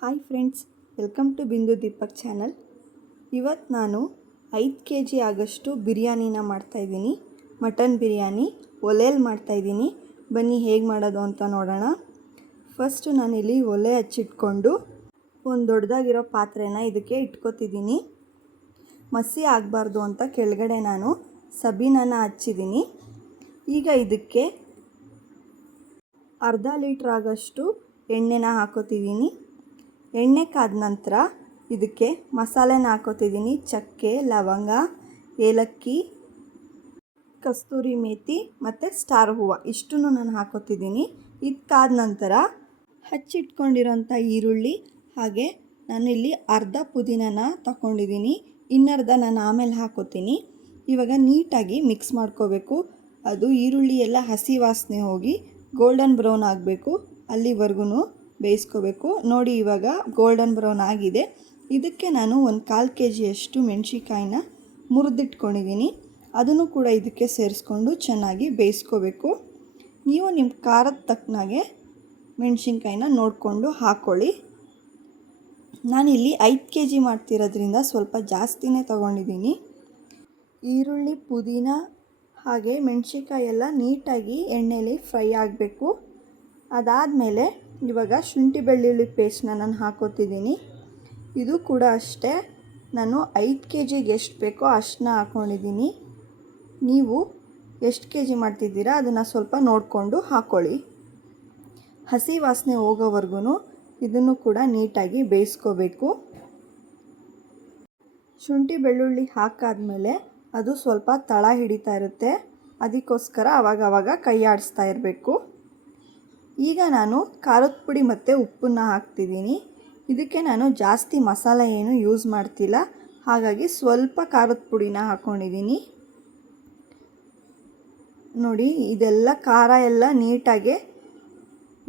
Hi friends welcome to ಬಿಂದು Deepak channel ಇವತ್ತು ನಾನು ಐದು ಕೆ ಜಿ ಆಗಷ್ಟು ಬಿರಿಯಾನಿನ ಮಾಡ್ತಾಯಿದ್ದೀನಿ ಮಟನ್ ಬಿರಿಯಾನಿ ಒಲೆಯಲ್ಲಿ ಮಾಡ್ತಾಯಿದ್ದೀನಿ ಬನ್ನಿ ಹೇಗೆ ಮಾಡೋದು ಅಂತ ನೋಡೋಣ. ಫಸ್ಟು ನಾನಿಲ್ಲಿ ಒಲೆ ಹಚ್ಚಿಟ್ಕೊಂಡು ಒಂದು ದೊಡ್ಡದಾಗಿರೋ ಪಾತ್ರೆನ ಇದಕ್ಕೆ ಇಟ್ಕೊತಿದ್ದೀನಿ. ಮಸಿ ಆಗಬಾರ್ದು ಅಂತ ಕೆಳಗಡೆ ನಾನು ಸಬೀನನ ಹಚ್ಚಿದ್ದೀನಿ. ಈಗ ಇದಕ್ಕೆ ಅರ್ಧ ಲೀಟ್ರ್ ಆಗಷ್ಟು ಎಣ್ಣೆನ ಹಾಕೋತಿದ್ದೀನಿ. ಎಣ್ಣೆ ಕಾದ ನಂತರ ಇದಕ್ಕೆ ಮಸಾಲೆನ ಹಾಕೋತಿದ್ದೀನಿ. ಚಕ್ಕೆ, ಲವಂಗ, ಏಲಕ್ಕಿ, ಕಸ್ತೂರಿ ಮೇಥಿ ಮತ್ತು ಸ್ಟಾರ್ ಹೂವು. ಇಷ್ಟನ್ನು ನಾನು ಹಾಕೋತಿದ್ದೀನಿ. ಇದು ಕಾದ ನಂತರ ಹಚ್ಚಿಟ್ಕೊಂಡಿರೋಂಥ ಈರುಳ್ಳಿ ಹಾಗೆ ನಾನು ಇಲ್ಲಿ ಅರ್ಧ ಪುದೀನನ ತಗೊಂಡಿದ್ದೀನಿ ಇನ್ನರ್ಧ ನಾನು ಆಮೇಲೆ ಹಾಕೋತೀನಿ. ಇವಾಗ ನೀಟಾಗಿ ಮಿಕ್ಸ್ ಮಾಡ್ಕೋಬೇಕು. ಅದು ಈರುಳ್ಳಿ ಎಲ್ಲ ಹಸಿ ವಾಸನೆ ಹೋಗಿ ಗೋಲ್ಡನ್ ಬ್ರೌನ್ ಆಗಬೇಕು ಅಲ್ಲಿವರೆಗೂ ಬೇಯಿಸ್ಕೋಬೇಕು. ನೋಡಿ ಇವಾಗ ಗೋಲ್ಡನ್ ಬ್ರೌನ್ ಆಗಿದೆ. ಇದಕ್ಕೆ ನಾನು ಒಂದು ಕಾಲು ಕೆ ಜಿಯಷ್ಟು ಮೆಣಸಿಕಾಯಿನ ಮುರಿದಿಟ್ಕೊಂಡಿದ್ದೀನಿ ಅದನ್ನು ಕೂಡ ಇದಕ್ಕೆ ಸೇರಿಸ್ಕೊಂಡು ಚೆನ್ನಾಗಿ ಬೇಯಿಸ್ಕೋಬೇಕು. ನೀವು ನಿಮ್ಮ ಖಾರದ ತಕ್ಕನಾಗೆ ಮೆಣಸಿನ್ಕಾಯಿನ ನೋಡಿಕೊಂಡು ಹಾಕ್ಕೊಳ್ಳಿ ನಾನಿಲ್ಲಿ ಐದು ಕೆ ಜಿ ಮಾಡ್ತಿರೋದ್ರಿಂದ ಸ್ವಲ್ಪ ಜಾಸ್ತಿನೇ ತೊಗೊಂಡಿದ್ದೀನಿ ಈರುಳ್ಳಿ, ಪುದೀನ ಹಾಗೆ ಮೆಣಸಿನ್ಕಾಯಿ ಎಲ್ಲ ನೀಟಾಗಿ ಎಣ್ಣೆಯಲ್ಲಿ ಫ್ರೈ ಆಗಬೇಕು. ಅದಾದಮೇಲೆ ಇವಾಗ ಶುಂಠಿ ಬೆಳ್ಳುಳ್ಳಿ ಪೇಸ್ಟ್ನ ನಾನು ಹಾಕೋತಿದ್ದೀನಿ. ಇದು ಕೂಡ ಅಷ್ಟೇ. ನಾನು ಐದು ಕೆ ಜಿಗೆ ಎಷ್ಟು ಬೇಕೋ ಅಷ್ಟನ್ನ ಹಾಕ್ಕೊಂಡಿದ್ದೀನಿ ನೀವು ಎಷ್ಟು ಕೆ ಜಿ ಮಾಡ್ತಿದ್ದೀರಾ ಅದನ್ನು ಸ್ವಲ್ಪ ನೋಡಿಕೊಂಡು ಹಾಕ್ಕೊಳ್ಳಿ ಹಸಿ ವಾಸನೆ ಹೋಗೋವರೆಗೂ ಇದನ್ನು ಕೂಡ ನೀಟಾಗಿ ಬೇಯಿಸ್ಕೋಬೇಕು. ಶುಂಠಿ ಬೆಳ್ಳುಳ್ಳಿ ಹಾಕಾದ್ಮೇಲೆ ಅದು ಸ್ವಲ್ಪ ತಳ ಹಿಡಿತಾ ಇರುತ್ತೆ. ಅದಕ್ಕೋಸ್ಕರ ಅವಾಗವಾಗ ಕೈ ಆಡಿಸ್ತಾ ಇರಬೇಕು. ಈಗ ನಾನು ಖಾರದ ಪುಡಿ ಮತ್ತು ಉಪ್ಪನ್ನು ಹಾಕ್ತಿದ್ದೀನಿ. ಇದಕ್ಕೆ ನಾನು ಜಾಸ್ತಿ ಮಸಾಲೆ ಏನು ಯೂಸ್ ಮಾಡ್ತಿಲ್ಲ. ಹಾಗಾಗಿ ಸ್ವಲ್ಪ ಖಾರದ ಪುಡಿನ ಹಾಕ್ಕೊಂಡಿದ್ದೀನಿ ನೋಡಿ, ಇದೆಲ್ಲ ಖಾರ ಎಲ್ಲ ನೀಟಾಗೆ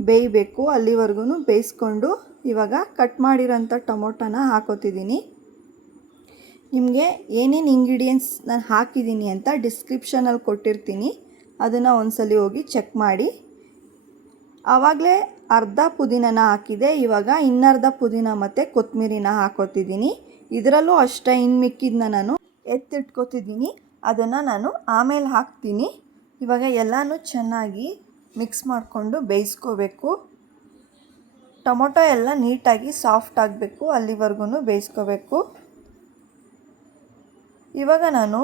ಬೇಯಬೇಕು. ಅಲ್ಲಿವರೆಗೂ ಬೇಯಿಸ್ಕೊಂಡು ಇವಾಗ ಕಟ್ ಮಾಡಿರೋಂಥ ಟೊಮೊಟೊನ ಹಾಕೋತಿದ್ದೀನಿ. ನಿಮಗೆ ಏನೇನು ಇಂಗ್ರೀಡಿಯೆಂಟ್ಸ್ ನಾನು ಹಾಕಿದ್ದೀನಿ ಅಂತ ಡಿಸ್ಕ್ರಿಪ್ಷನಲ್ಲಿ ಕೊಟ್ಟಿರ್ತೀನಿ. ಅದನ್ನು ಒಂದ್ಸಲಿ ಹೋಗಿ ಚೆಕ್ ಮಾಡಿ. ಆವಾಗಲೇ ಅರ್ಧ ಪುದೀನನ ಹಾಕಿದೆ, ಇವಾಗ ಇನ್ನರ್ಧ ಪುದೀನ ಮತ್ತು ಕೊತ್ತಂಬರಿನ ಹಾಕೋತಿದ್ದೀನಿ. ಇದರಲ್ಲೂ ಅಷ್ಟೇ ಇನ್ನು ಮಿಕ್ಕಿದ್ನ ನಾನು ಎತ್ತಿಟ್ಕೋತಿದ್ದೀನಿ. ಅದನ್ನು ನಾನು ಆಮೇಲೆ ಹಾಕ್ತೀನಿ. ಇವಾಗ ಎಲ್ಲನೂ ಚೆನ್ನಾಗಿ ಮಿಕ್ಸ್ ಮಾಡಿಕೊಂಡು ಬೇಯಿಸ್ಕೋಬೇಕು. ಟೊಮೊಟೊ ಎಲ್ಲ ನೀಟಾಗಿ ಸಾಫ್ಟ್ ಆಗಬೇಕು ಅಲ್ಲಿವರೆಗೂ ಬೇಯಿಸ್ಕೋಬೇಕು. ಇವಾಗ ನಾನು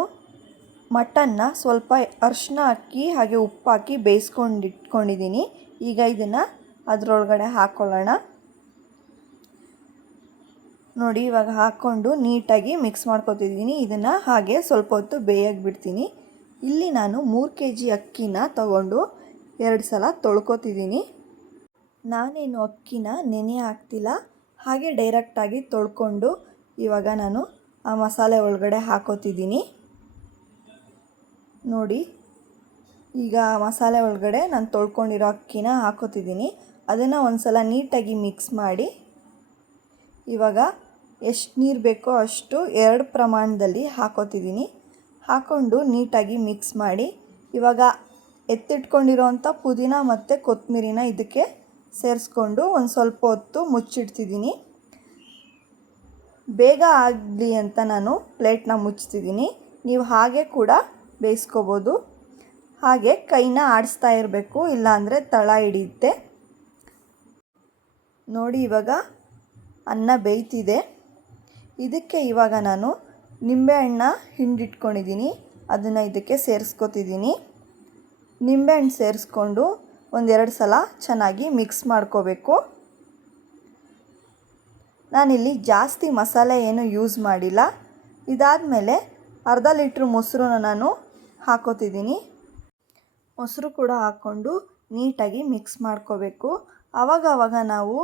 ಮಟನ್ನ ಸ್ವಲ್ಪ ಅರಿಶಿನ ಹಾಕಿ, ಹಾಗೆ ಉಪ್ಪು ಹಾಕಿ ಬೇಯಿಸ್ಕೊಂಡು ಇಟ್ಕೊಂಡಿದ್ದೀನಿ ಈಗ ಇದನ್ನು ಅದರೊಳಗಡೆ ಹಾಕ್ಕೊಳ್ಳೋಣ ನೋಡಿ, ಇವಾಗ ಹಾಕ್ಕೊಂಡು ನೀಟಾಗಿ ಮಿಕ್ಸ್ ಮಾಡ್ಕೊತಿದ್ದೀನಿ. ಇದನ್ನು ಹಾಗೆ ಸ್ವಲ್ಪ ಹೊತ್ತು ಬೇಯಕ್ಕೆ ಬಿಡ್ತೀನಿ. ಇಲ್ಲಿ ನಾನು ಮೂರು ಕೆ ಜಿ ಅಕ್ಕಿನ ತಗೊಂಡು ಎರಡು ಸಲ ತೊಳ್ಕೊತಿದ್ದೀನಿ. ನಾನೇನು ಅಕ್ಕಿನ ನೆನೆ ಹಾಕ್ತಿಲ್ಲ, ಹಾಗೆ ಡೈರೆಕ್ಟಾಗಿ ತೊಳ್ಕೊಂಡು ಇವಾಗ ನಾನು ಆ ಮಸಾಲೆ ಒಳಗಡೆ ಹಾಕೋತಿದ್ದೀನಿ. ನೋಡಿ ಈಗ ಮಸಾಲೆ ಒಳಗಡೆ ನಾನು ತೊಳ್ಕೊಂಡಿರೋ ಅಕ್ಕಿನ ಹಾಕೋತಿದ್ದೀನಿ. ಅದನ್ನು ಒಂದು ಸಲ ನೀಟಾಗಿ ಮಿಕ್ಸ್ ಮಾಡಿ. ಇವಾಗ ಎಷ್ಟು ನೀರು ಬೇಕೋ ಅಷ್ಟು ಎರಡು ಪ್ರಮಾಣದಲ್ಲಿ ಹಾಕೋತಿದ್ದೀನಿ. ಹಾಕ್ಕೊಂಡು ನೀಟಾಗಿ ಮಿಕ್ಸ್ ಮಾಡಿ. ಇವಾಗ ಎತ್ತಿಟ್ಕೊಂಡಿರೋವಂಥ ಪುದೀನ ಮತ್ತು ಕೊತ್ತಂಬರಿನ ಇದಕ್ಕೆ ಸೇರಿಸ್ಕೊಂಡು ಒಂದು ಸ್ವಲ್ಪ ಹೊತ್ತು ಮುಚ್ಚಿಡ್ತಿದ್ದೀನಿ. ಬೇಗ ಆಗಲಿ ಅಂತ ನಾನು ಪ್ಲೇಟ್ನ ಮುಚ್ತಿದ್ದೀನಿ. ನೀವು ಹಾಗೆ ಕೂಡ ಬೇಯಿಸ್ಕೋಬೋದು. ಹಾಗೆ ಕೈನ ಆಡಿಸ್ತಾ ಇರಬೇಕು, ಇಲ್ಲಾಂದರೆ ತಳ ಹಿಡಿಯುತ್ತೆ. ನೋಡಿ, ಇವಾಗ ಅನ್ನ ಬೇಯ್ತಿದೆ. ಇದಕ್ಕೆ ಇವಾಗ ನಾನು ನಿಂಬೆಹಣ್ಣ ಹಿಂಡಿಟ್ಕೊಂಡಿದ್ದೀನಿ. ಅದನ್ನು ಇದಕ್ಕೆ ಸೇರಿಸ್ಕೊತಿದ್ದೀನಿ. ನಿಂಬೆಹಣ್ಣು ಸೇರಿಸ್ಕೊಂಡು ಒಂದೆರಡು ಸಲ ಚೆನ್ನಾಗಿ ಮಿಕ್ಸ್ ಮಾಡ್ಕೋಬೇಕು. ನಾನಿಲ್ಲಿ ಜಾಸ್ತಿ ಮಸಾಲೆ ಏನು ಯೂಸ್ ಮಾಡಿಲ್ಲ. ಇದಾದ ಮೇಲೆ ಅರ್ಧ ಲೀಟ್ರ್ ಮೊಸರನ್ನ ನಾನು ಹಾಕೋತಿದ್ದೀನಿ. ಮೊಸರು ಕೂಡ ಹಾಕ್ಕೊಂಡು ನೀಟಾಗಿ ಮಿಕ್ಸ್ ಮಾಡ್ಕೋಬೇಕು. ಆವಾಗ ಆವಾಗ ನಾವು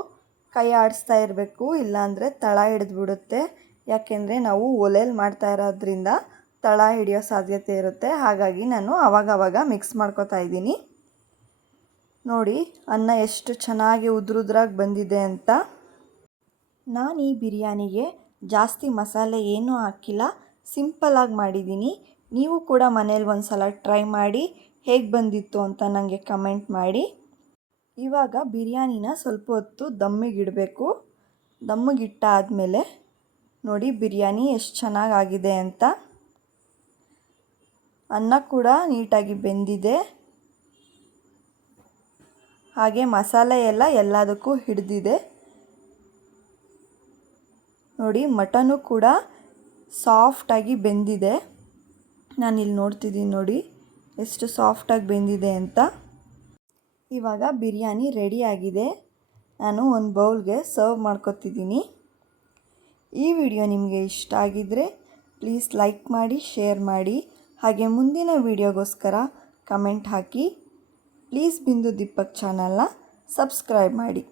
ಕೈ ಆಡಿಸ್ತಾ ಇರಬೇಕು, ಇಲ್ಲಾಂದರೆ ತಳ ಹಿಡಿದ್ಬಿಡುತ್ತೆ. ಯಾಕೆಂದರೆ ನಾವು ಒಲೆಯಲ್ಲಿ ಮಾಡ್ತಾ ಇರೋದ್ರಿಂದ ತಳ ಹಿಡಿಯೋ ಸಾಧ್ಯತೆ ಇರುತ್ತೆ. ಹಾಗಾಗಿ ನಾನು ಆವಾಗವಾಗ ಮಿಕ್ಸ್ ಮಾಡ್ಕೋತಾ ಇದ್ದೀನಿ. ನೋಡಿ, ಅನ್ನ ಎಷ್ಟು ಚೆನ್ನಾಗಿ ಉದ್ರುದ್ರಾಗಿ ಬಂದಿದೆ ಅಂತ. ನಾನು ಈ ಬಿರಿಯಾನಿಗೆ ಜಾಸ್ತಿ ಮಸಾಲೆ ಏನೂ ಹಾಕಿಲ್ಲ. ಸಿಂಪಲಾಗಿ ಮಾಡಿದ್ದೀನಿ. ನೀವು ಕೂಡ ಮನೇಲಿ ಒಂದು ಸಲ ಟ್ರೈ ಮಾಡಿ. ಹೇಗೆ ಬಂದಿತ್ತು ಅಂತ ನನಗೆ ಕಮೆಂಟ್ ಮಾಡಿ. ಇವಾಗ ಬಿರಿಯಾನಿನ ಸ್ವಲ್ಪ ಹೊತ್ತು ದಮ್ಮಿಗಿಡಬೇಕು ದಮ್ಮಗಿಟ್ಟಾದಮೇಲೆ ನೋಡಿ ಬಿರಿಯಾನಿ ಎಷ್ಟು ಚೆನ್ನಾಗಾಗಿದೆ ಅಂತ. ಅನ್ನ ಕೂಡ ನೀಟಾಗಿ ಬೆಂದಿದೆ. ಹಾಗೆ ಮಸಾಲೆ ಎಲ್ಲ ಎಲ್ಲದಕ್ಕೂ ಹಿಡಿದಿದೆ. ನೋಡಿ ಮಟನು ಕೂಡ ಸಾಫ್ಟಾಗಿ ಬೆಂದಿದೆ. ನಾನಿಲ್ಲಿ ನೋಡ್ತಿದ್ದೀನಿ ನೋಡಿ. ಎಷ್ಟು ಸಾಫ್ಟಾಗಿ ಬೆಂದಿದೆ ಅಂತ. ಇವಾಗ ಬಿರಿಯಾನಿ ರೆಡಿಯಾಗಿದೆ ನಾನು ಒಂದು ಬೌಲ್ಗೆ ಸರ್ವ್ ಮಾಡ್ಕೊತಿದ್ದೀನಿ. ಈ ವಿಡಿಯೋ ನಿಮಗೆ ಇಷ್ಟ ಆಗಿದ್ದರೆ ಪ್ಲೀಸ್ ಲೈಕ್ ಮಾಡಿ, ಶೇರ್ ಮಾಡಿ. ಹಾಗೆ ಮುಂದಿನ ವಿಡಿಯೋಗೋಸ್ಕರ ಕಮೆಂಟ್ ಹಾಕಿ. ಪ್ಲೀಸ್ ಬಿಂದು ದೀಪಕ್ ಚಾನಲ್ನ ಸಬ್ಸ್ಕ್ರೈಬ್ ಮಾಡಿ.